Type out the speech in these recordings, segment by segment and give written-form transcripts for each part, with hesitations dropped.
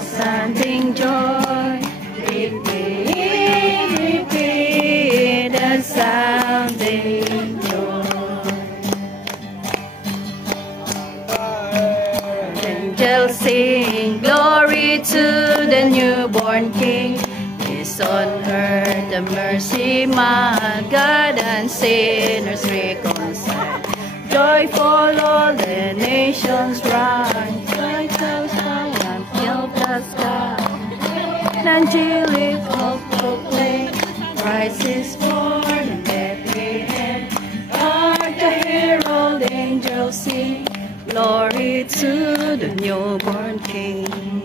sounding joy. Repeat, repeat the sounding joy. Angels sing glory to the newborn King. Peace on earth, the mercy mild, God and sinners reconciled. Joyful all the nations rise, joyful and fill the sky. An angelic hope proclaim, Christ is born in Bethlehem. Hark the herald angels sing, glory to the newborn King.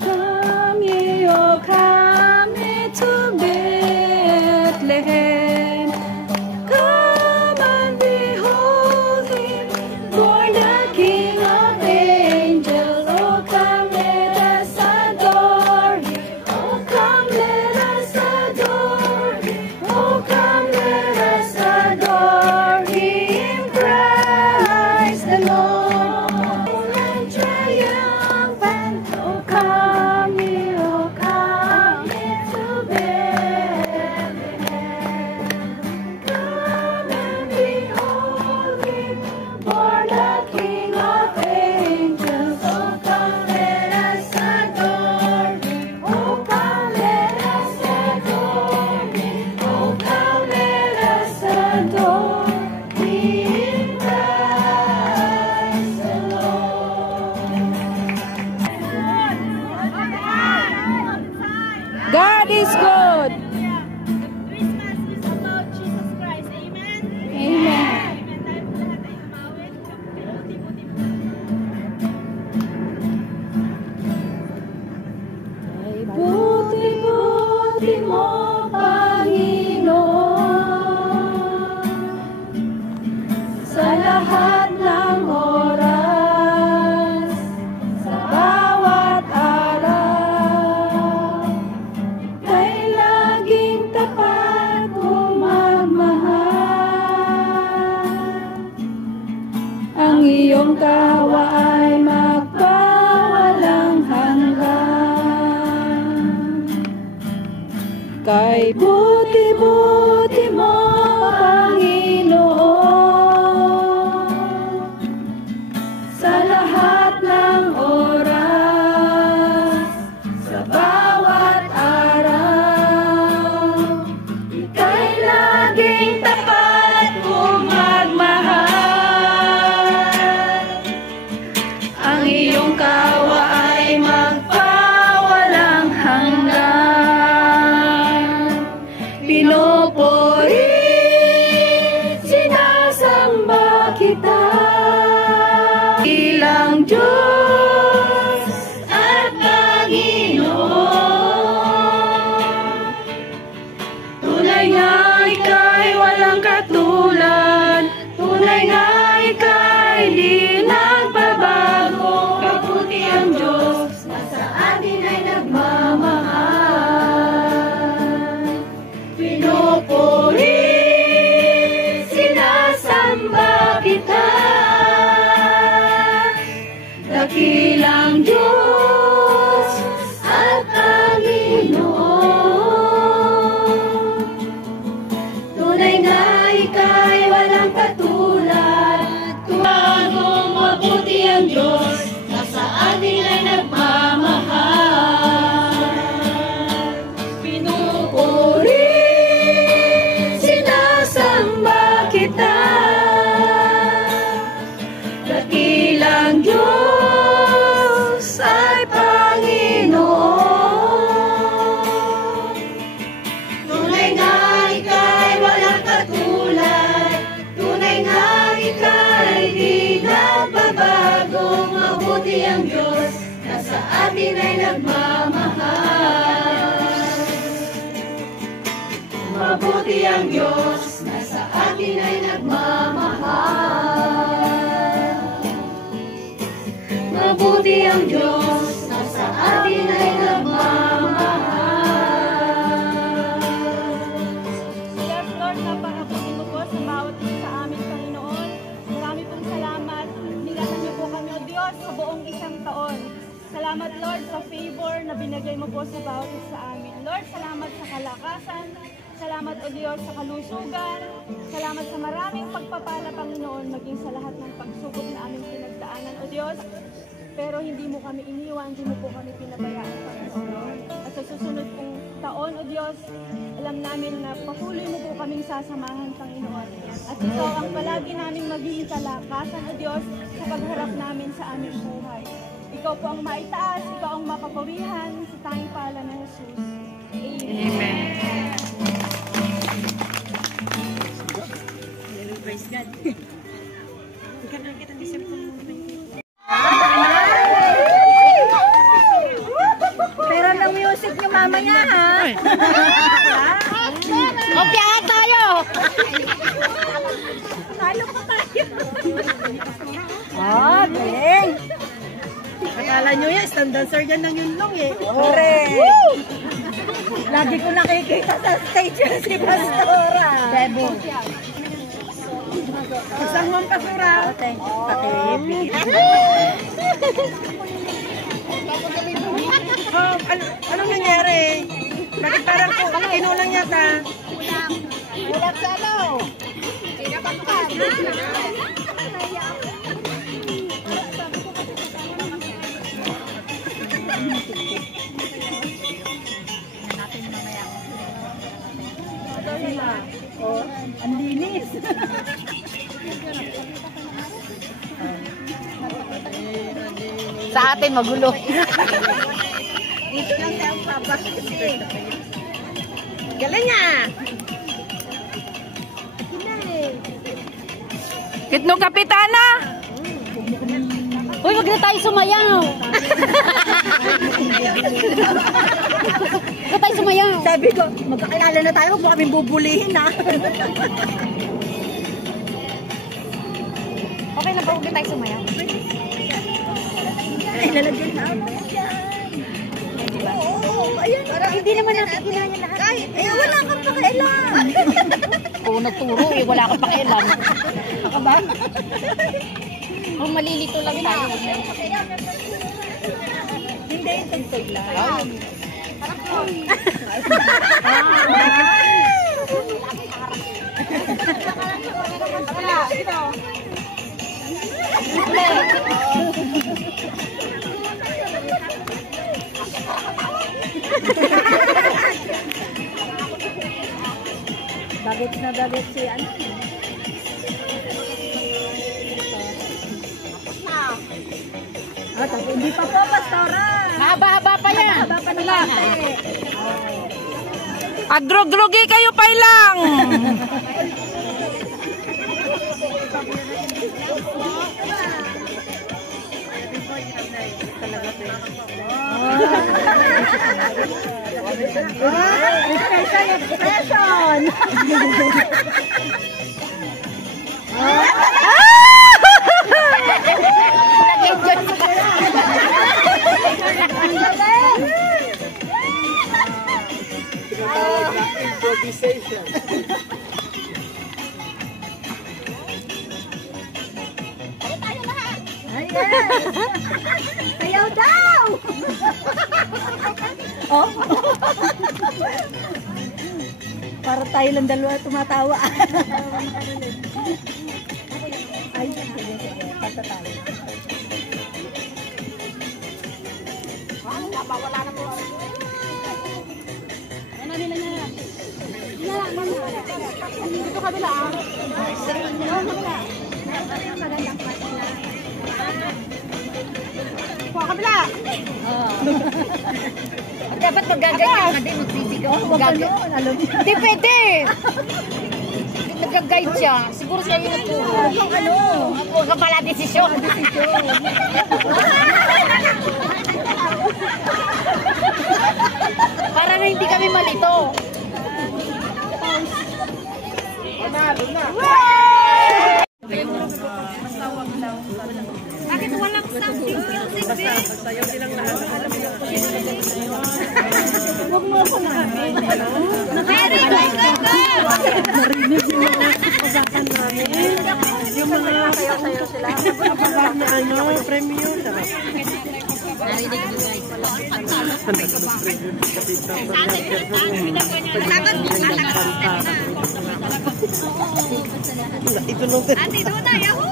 Come ye, oh come ye to Bethlehem. Come and behold him, born the King of angels. Oh come let us adore him. Oh come let us adore him. Oh come let us adore him, Christ the Lord. God is good. Christmas is about Jesus Christ. Amen? Amen. Tayo po lahat ay umawit. Buti-buti po. Ay buti-buti mo, Panginoon, sa lahat ng oras, sa bawat araw, kay laging tapat kong magmahal. Ang iyong tawa ay magpawalang hanggan. Kay buti-buti mo, Panginoon, sa lahat ng oras, sa bawat araw, ika'y laging tapat kong magmahal. Ang iyong kawa ay magpawalang hanggan. Pinupuri, sinasamba kita, ilang Diyos at Panginoon. Tunay nga ika'y walang katulad, tunay nga ika'y di nagbabago. Mabuti ang Diyos na sa atin ay nagmamahal. Pinupuri, sinasamba kita, dakilang Diyos at Panginoon. Tunay nga ika'y walang katulad, bagong mabuti ang Diyos na sa atin ay nagmamahal. Pinupuri, sinasamba kita, dakilang Diyos ay Panginoon. Tunay nga ika'y walang katulad, tunay nga ika'y di nagbabago. Mabuti ang Diyos na sa atin ay nagmamahal. Mabuti ang Diyos na sa atin ay nagmamahal. Mabuti ang Diyos na sa atin ay nagmamahal. kalakasan. Salamat, O Diyos, sa kalusugan. Salamat sa maraming pagpapala, Panginoon, maging sa lahat ng pagsubok na aming pinagdaanan, O Diyos. Pero hindi mo kami iniwan, hindi mo po kami pinabayaan, Panginoon. At sa susunod pong taon, O Diyos, alam namin na patuloy mo po kaming sasamahan, Panginoon. At ikaw ang palagi namin maging kalakasan, O Diyos, sa pagharap namin sa aming buhay. Ikaw po ang maitaas, ikaw ang mapapurihan sa tanging pala na Jesus. Amen. Praise God. Pero ng music niyo mamaya, ha? Okay, tayo! Talo pa tayo. Ah, galing! Akala nyo yan, stand dancer yan ng Yunlong eh. Correct. Lagi ko nakikita sa stage yan si Pastora. Debo. Isang mong Pastora. Thank you. Anong nangyari? Bakit parang kinulang yata? Ulam sa ano? Oh, ang linis. Sa atin magulo. Dito lang tayo papa. Galing nga. Kitno Kapitana! Uy, wag na tayo sumayaw. Wag na tayo sumayaw. Sabi ko, magkakilala na tayo, huwag mo kaming bubulihin ha. Okay na ba? Huwag na tayo sumayaw. Ay, lalagyan na ako. Oo, ayun. Hindi naman natin kinaya lahat. Ay, wala kang pakialam. Oo, nagturo eh. Wala kang pakialam. Ako ba? Kung malilito lang tayo. Hindi, tugtog lang. Bagit na bagit si ano. Tapos hindi pa po, Pastora. Mahaba-haba pa yan. Mahaba pa nila. Agrog-grogi kayo pa lang. Special expression. Improvisation. Ayaw daw! Oh? Para tayo lang dalawa tumatawa. Ay, sige. Tata tayo. Wala na po. Ano nila niya? Dito kabila. Kabila. Dapat magaganyan ka din. Magsisigaw. Hindi pwede. Nag-guide siya. Siguro siya yung nagturo. Huwag ka pala desisyon. Para na hindi kami malito. Bakit walang something music din? Sayaw silang lahat. Huwag mo ako namin. Very good, good, good! Narinig yung mga usapan namin. Yung mga sayaw sila. Yung mga premium. Narinig ko guys. Ito nung Ate Duna, yahoo!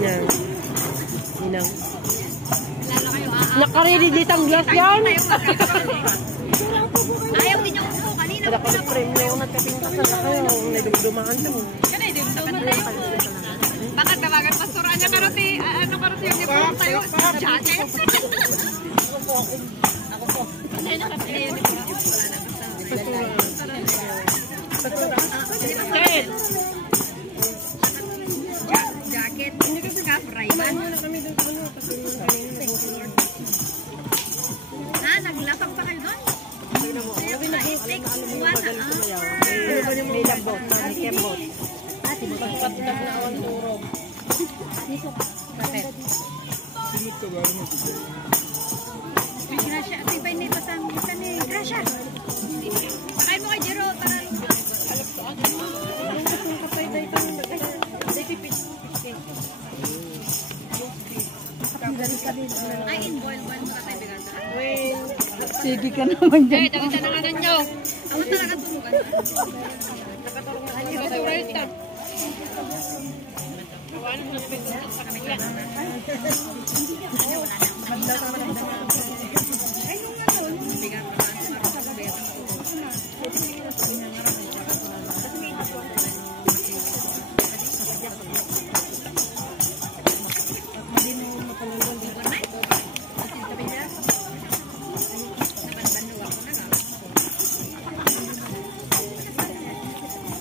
yan. Inang. Lalo kayo, Nakaredy dito ang glass yan. Ayaw din yung upo kanina. Wala ko ng frame na yung nagkapintas na kayo. Nagdumaan lang. Bakit nabagan pastoran niya karoti? Ano karoti yung uniform tayo? Jacket? Ako po. Ano yung nakapili yung uniform? Jacket. Scarf, Rayman. Naglasang pa kayo doon? It takes one. May labot. May kembot. Grasya, tibay na ipasang isa ni Grasya. Pakay mo kay Jero para ay in-boil mo tatay bigat. Sige ka naman dyan. Eh, dagdag na nga nyo. Ako talaga tumugan.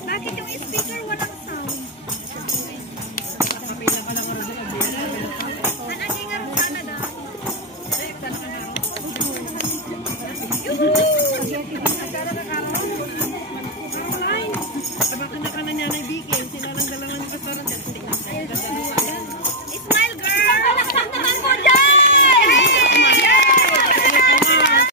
Bakit yung speaker walang sound? Anong nga rin sana daw?